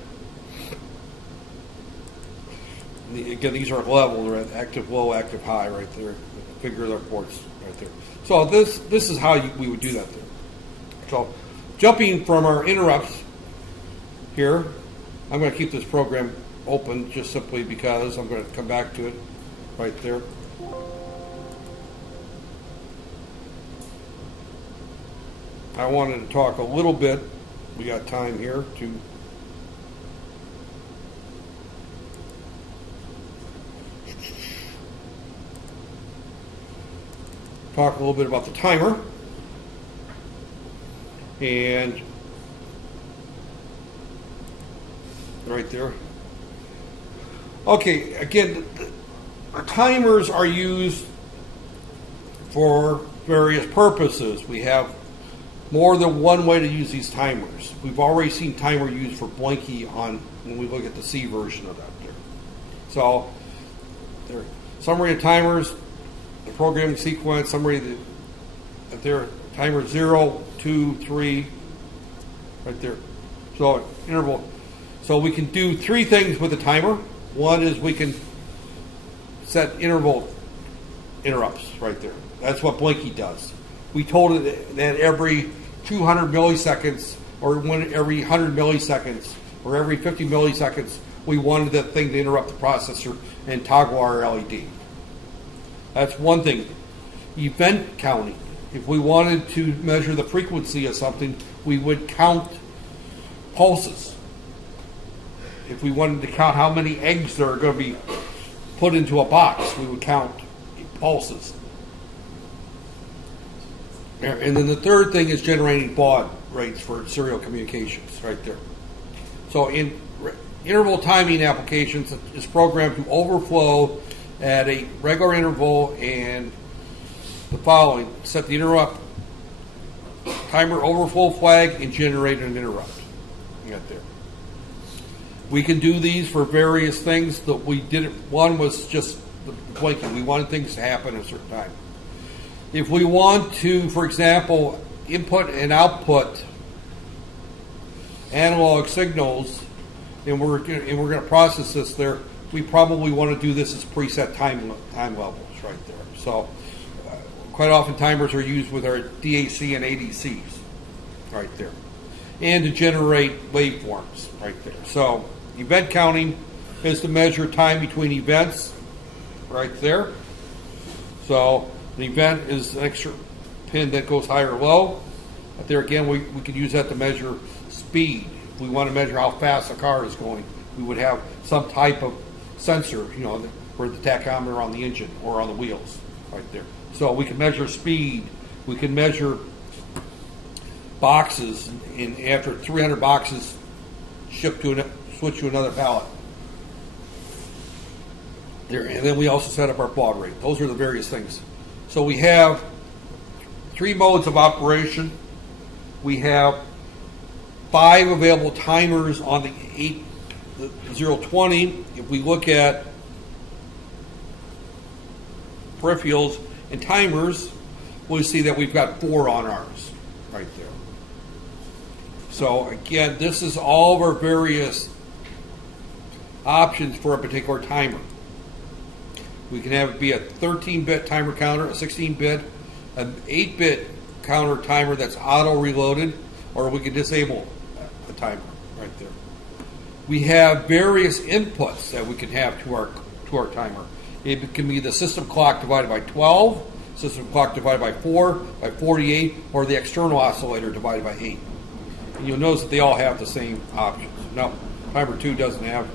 these are level. They're at active low, active high right there. Figure their ports right there. So this is how we would do that there. So jumping from our interrupts here, I'm going to keep this program open just simply because I'm going to come back to it right there. I wanted to talk a little bit, we got time here, to talk a little bit about the timer. And right there. Okay, again, our timers are used for various purposes. We have more than one way to use these timers. We've already seen timer used for blinky on when we look at the C version of that there. So, there, summary of timers, the programming sequence, summary of their timer 0, 2, 3, right there. So interval. So we can do 3 things with the timer. One is we can set interval interrupts right there. That's what Blinky does. We told it that every 200 milliseconds, or every 100 milliseconds, or every 50 milliseconds, we wanted that thing to interrupt the processor and toggle our LED. That's one thing. Event counting. If we wanted to measure the frequency of something, we would count pulses. If we wanted to count how many eggs there are going to be put into a box, we would count pulses. And then the third thing is generating baud rates for serial communications, right there. So in interval timing applications, it's programmed to overflow at a regular interval and the following: set the interrupt timer overflow flag and generate an interrupt. Right there. We can do these for various things that we didn't. One was just the blinking. We wanted things to happen at a certain time. If we want to, for example, input and output analog signals, and we're going to process this there, we probably want to do this as preset time levels right there. So quite often timers are used with our DAC and ADCs right there, and to generate waveforms right there. So event counting is to measure time between events right there. So the event is an extra pin that goes high or low. But there again, we could use that to measure speed. If we want to measure how fast a car is going, we would have some type of sensor, for the tachometer on the engine or on the wheels right there. So we can measure speed. We can measure boxes, and after 300 boxes, switch to another pallet. There, and then we also set up our baud rate. Those are the various things. So we have 3 modes of operation. We have 5 available timers on the 020. If we look at peripherals and timers, we'll see that we've got 4 on ours right there. So again, this is all of our various options for a particular timer. We can have it be a 13-bit timer counter, a 16-bit, an 8-bit counter timer that's auto-reloaded, or we can disable a timer right there. We have various inputs that we can have to to our timer. It can be the system clock divided by 12, system clock divided by 4, by 48, or the external oscillator divided by 8. And you'll notice that they all have the same options. No, timer 2 doesn't have,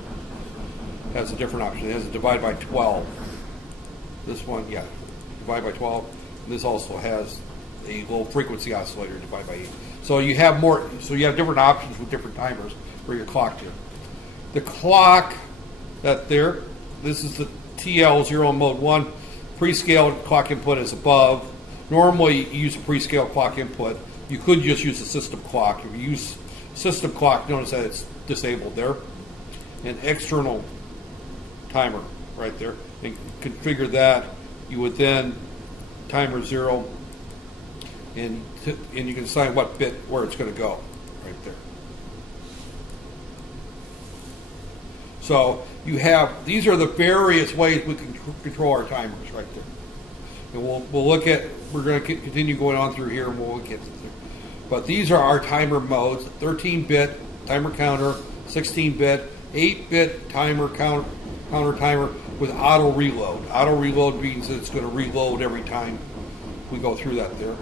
has a different option. It has a divide by 12. This one, yeah, divide by 12. And this also has a low frequency oscillator divided by 8. So you have more, so you have different options with different timers for your clock to. The clock that there, this is the TL0 in mode 1. Pre-scaled clock input is above. Normally you use a pre-scaled clock input. You could just use a system clock. If you use system clock, notice that it's disabled there. An external timer right there. And configure that. You would then timer 0, and you can assign what bit where it's going to go right there. So you have, these are the various ways we can control our timers right there. And we'll look at, we're going to continue going on through here and we'll get to there. But these are our timer modes: 13-bit timer counter, 16-bit, 8-bit timer counter timer with auto reload. Auto reload means that it's going to reload every time we go through that there.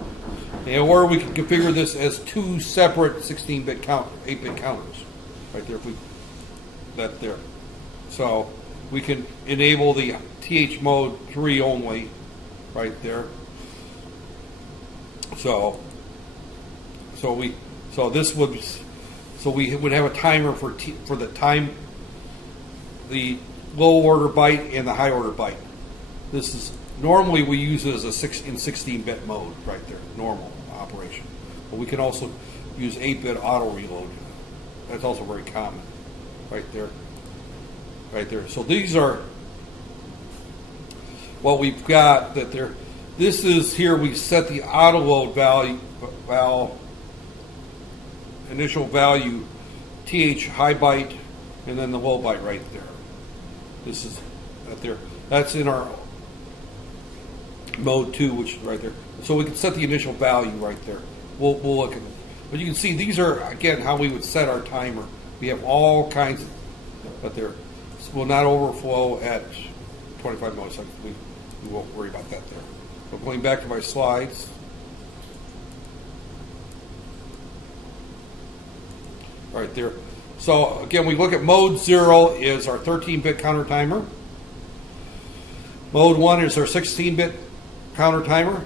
And or we can configure this as 2 separate 16-bit 8-bit counters right there. If we, that there. So we can enable the TH mode 3 only right there. So we would have a timer for the time, the low order byte and the high order byte. This is normally we use it as a 16-bit mode right there, normal operation. But we can also use 8-bit auto reload. That's also very common right there. Right there. So these are what we've got that there. This is here we set the auto load value, initial value, TH high byte, and then the low byte right there. This is right there. That's in our mode 2, which is right there. So we can set the initial value right there. We'll look at it. But you can see these are, again, how we would set our timer. We have all kinds of, but there will not overflow at 25 milliseconds. We won't worry about that there. But going back to my slides. Right there. So again, we look at mode 0 is our 13-bit counter timer. Mode 1 is our 16-bit counter timer.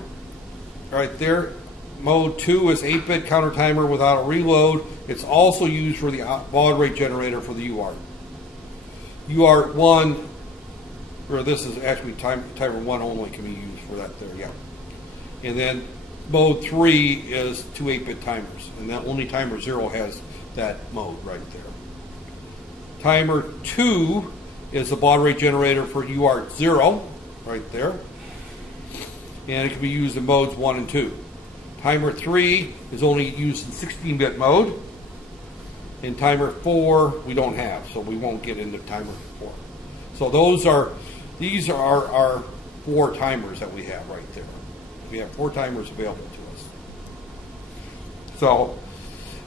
Right there. Mode 2 is 8-bit counter timer without a reload. It's also used for the baud rate generator for the UART. UART1, or this is actually timer 1 only can be used for that there, yeah. And then mode 3 is 2 8-bit timers, and that only timer 0 has that mode right there. Timer 2 is the baud rate generator for UART 0 right there, and it can be used in modes 1 and 2. Timer 3 is only used in 16-bit mode, and timer 4 we don't have, so we won't get into timer 4. So these are our 4 timers that we have right there. We have 4 timers available to us. So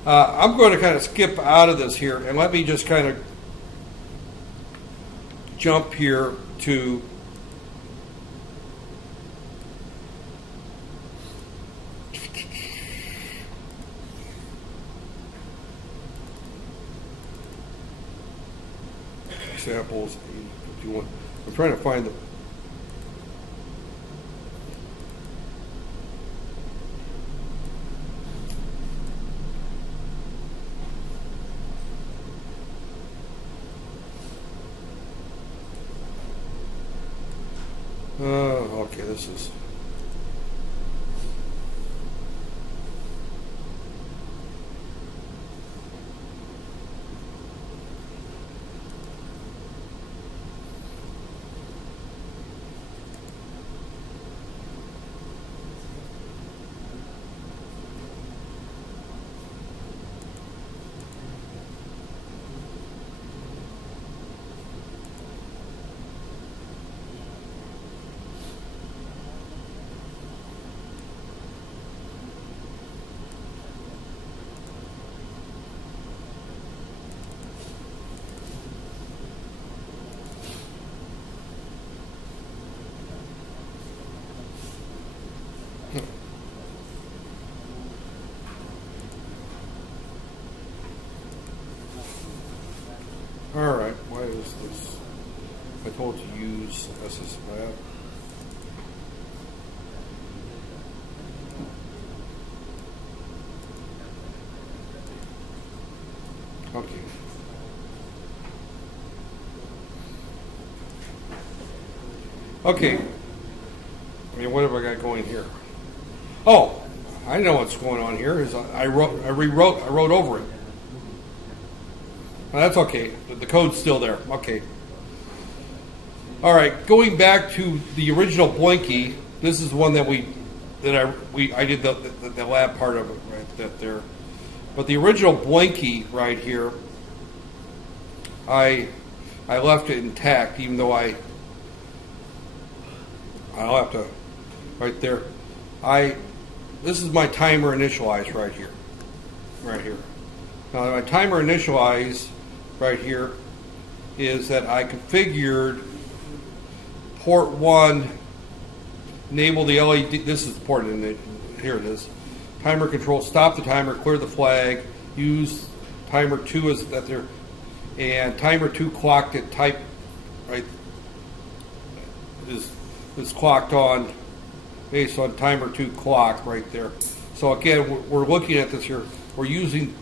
I'm going to kind of skip out of this here, and let me just kind of jump here to examples. If you want, I'm trying to find the. Okay, this is. is this? I told you to use SSMap. Okay. Okay. I mean, what have I got going here? Oh, I know what's going on here. Is I wrote over it. Well, that's okay. The code's still there. Okay. All right. Going back to the original Blinky, this is the one that I did the lab part of it right there. But the original Blinky right here, I left it intact, even though I'll have to right there. This is my timer initialize right here. Now my timer initialize right here is that I configured port 1, enable the LED. This is the port in it. Here it is. Timer control, stop the timer, clear the flag, use timer 2 as that there, and timer 2 clocked at type right is clocked on based on timer 2 clock right there. So again, we're looking at this here. We're using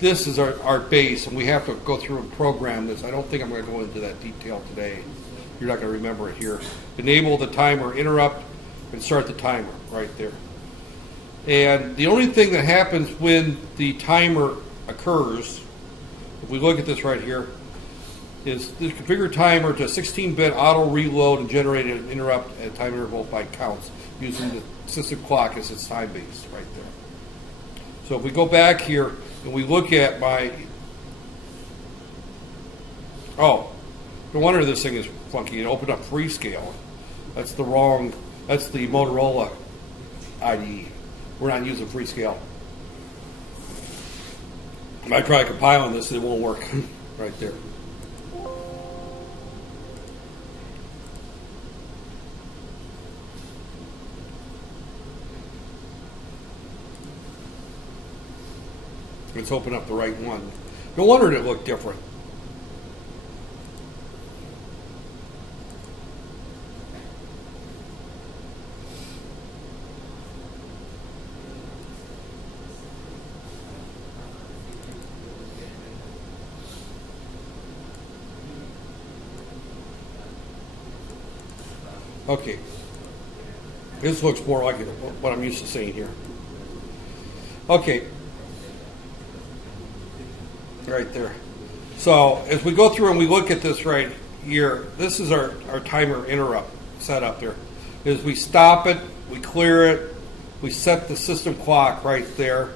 this as our base, and we have to go through and program this. I don't think I'm going to go into that detail today. You're not going to remember it here. Enable the timer interrupt and start the timer right there. And the only thing that happens when the timer occurs, if we look at this right here, is this configure timer to 16-bit auto reload and generate an interrupt at time interval by counts using the system clock as its time base right there. So if we go back here and we look at my, oh, no wonder this thing is funky. It opened up Freescale. That's the Motorola IDE. We're not using Freescale. If I try compiling this, it won't work right there. Let's open up the right one. No wonder it looked different. Okay, this looks more like what I'm used to seeing here. Okay, right there. So as we go through and we look at this right here, this is our timer interrupt setup there. Is we stop it, we clear it, we set the system clock right there,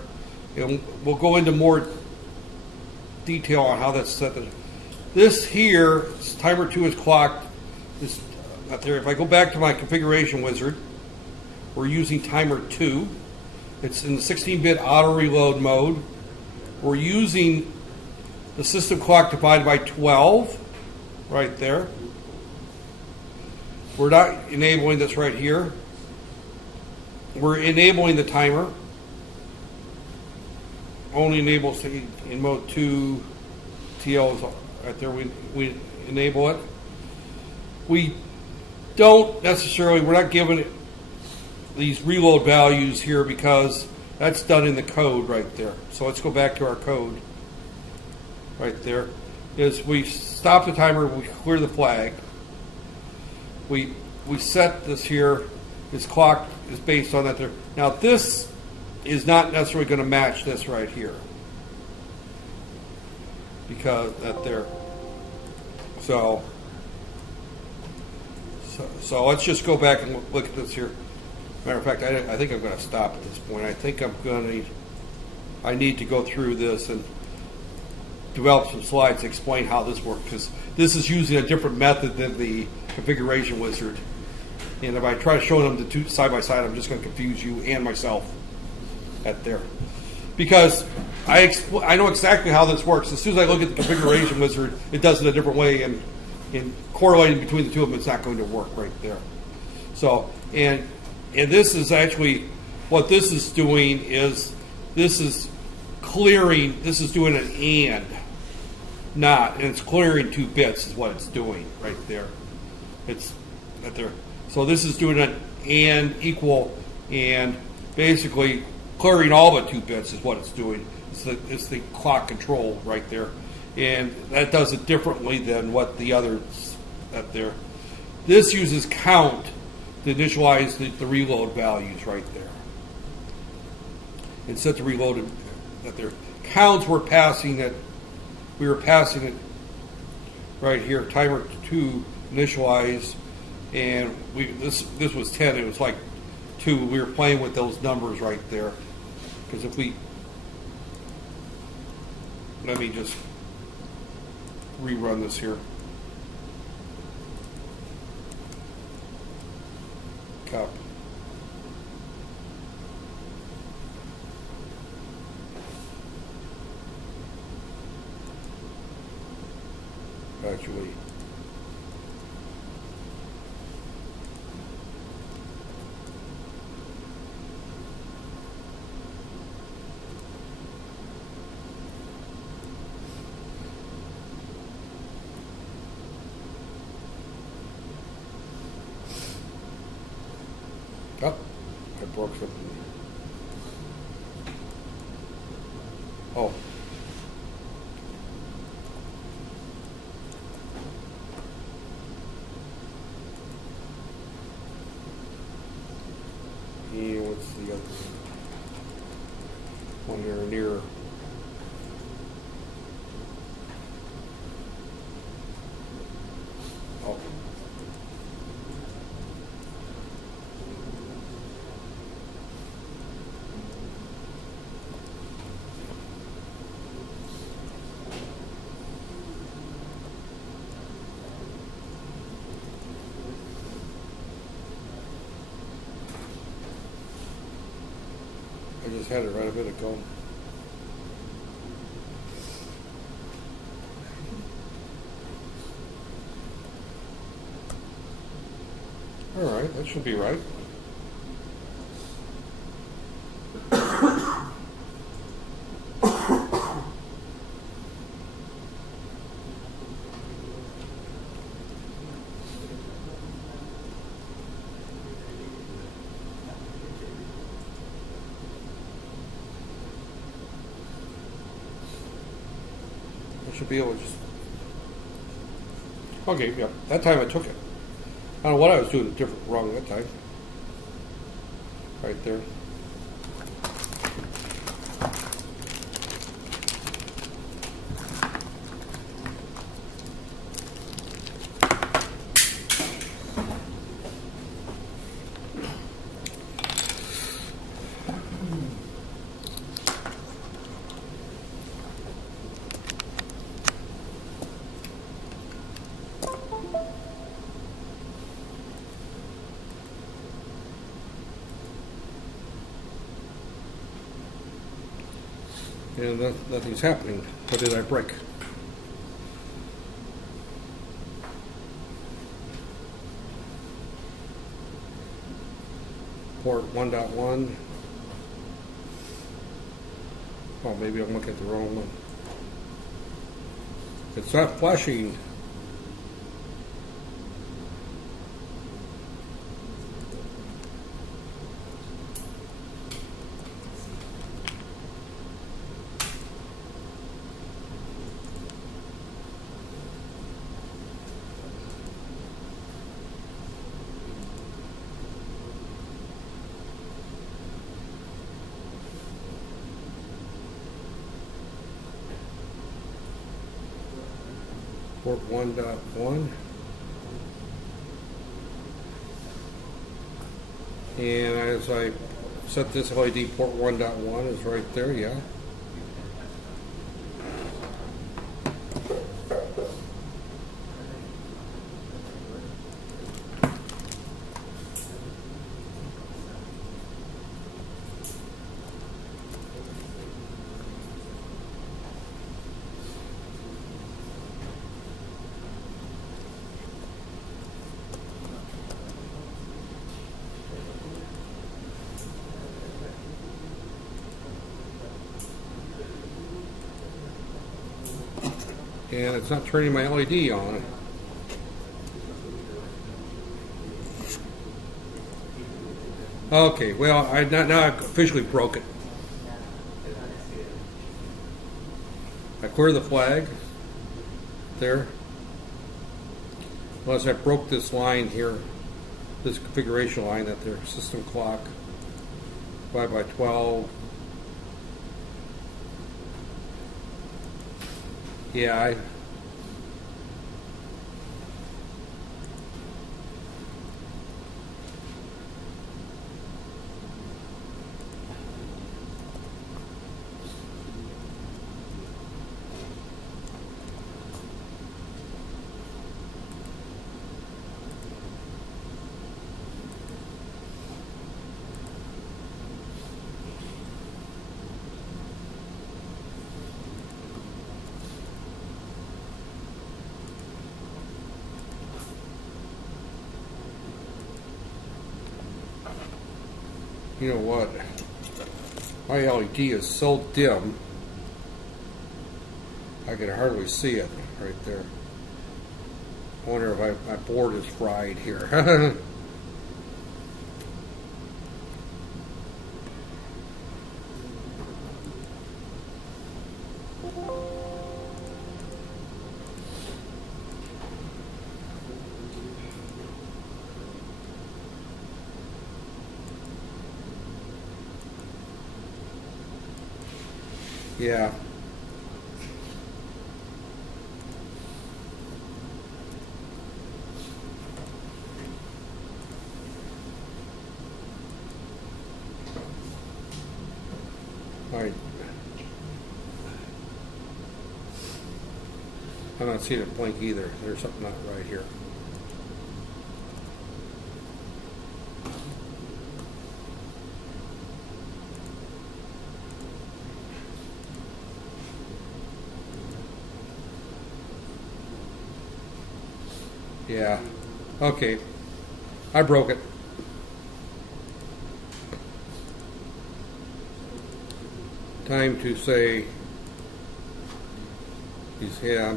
and we'll go into more detail on how that's set. This here, timer 2 is clocked. This there. If I go back to my configuration wizard, we're using timer 2. It's in the 16-bit auto reload mode. We're using the system clock divided by 12 right there. We're not enabling this right here. We're enabling the timer. Only enables in mode 2 TLs right there. We enable it. We don't necessarily, we're not giving it these reload values here because that's done in the code right there. So let's go back to our code right there. Is we stop the timer, we clear the flag. We set this here, this clock is based on that there. Now this is not necessarily going to match this right here because that there. So let's just go back and look at this here. Matter of fact, I think I'm going to stop at this point. I think I need to go through this and develop some slides to explain how this works, because this is using a different method than the configuration wizard. And if I try to show them the two side by side, I'm just going to confuse you and myself at there. Because I know exactly how this works. As soon as I look at the configuration wizard, it does it a different way, and correlating between the two of them, it's not going to work right there. So, and this is actually, what this is doing is, this is clearing, this is doing an AND. not, and it's clearing 2 bits is what it's doing right there. It's right there. So this is doing an and equal, and basically clearing all but 2 bits is what it's doing. It's the clock control right there, and that does it differently than what the others up there. This uses count to initialize the reload values right there. And set the reloaded that there. Counts we're passing it. We were passing it right here. Timer 2 initialize, and this was 10. It was like 2. We were playing with those numbers right there. Because if we let me just rerun this here. Copy. Actually, oh, I broke something. Oh. And what's the other one here near? Oh. I just had it right a bit ago. All right, that should be right. Should be able to just okay, yeah. That time I took it. I don't know what I was doing wrong that time. Right there. And nothing's happening. What did I break? Port 1.1. Oh, maybe I'm looking at the wrong one. It's not flashing. Port 1.1, and as I set this LED, port 1.1 is right there, yeah. and it's not turning my LED on. Okay, well, now I officially broke it. I clear the flag there. Unless I broke this line here, this configuration line that their system clock 5x12. Yeah, you know what? My LED is so dim, I can hardly see it right there. I wonder if my board is fried here. Yeah. All right. I'm not seeing it blink either. There's something not right here. Yeah. Okay. I broke it. Time to say, yeah.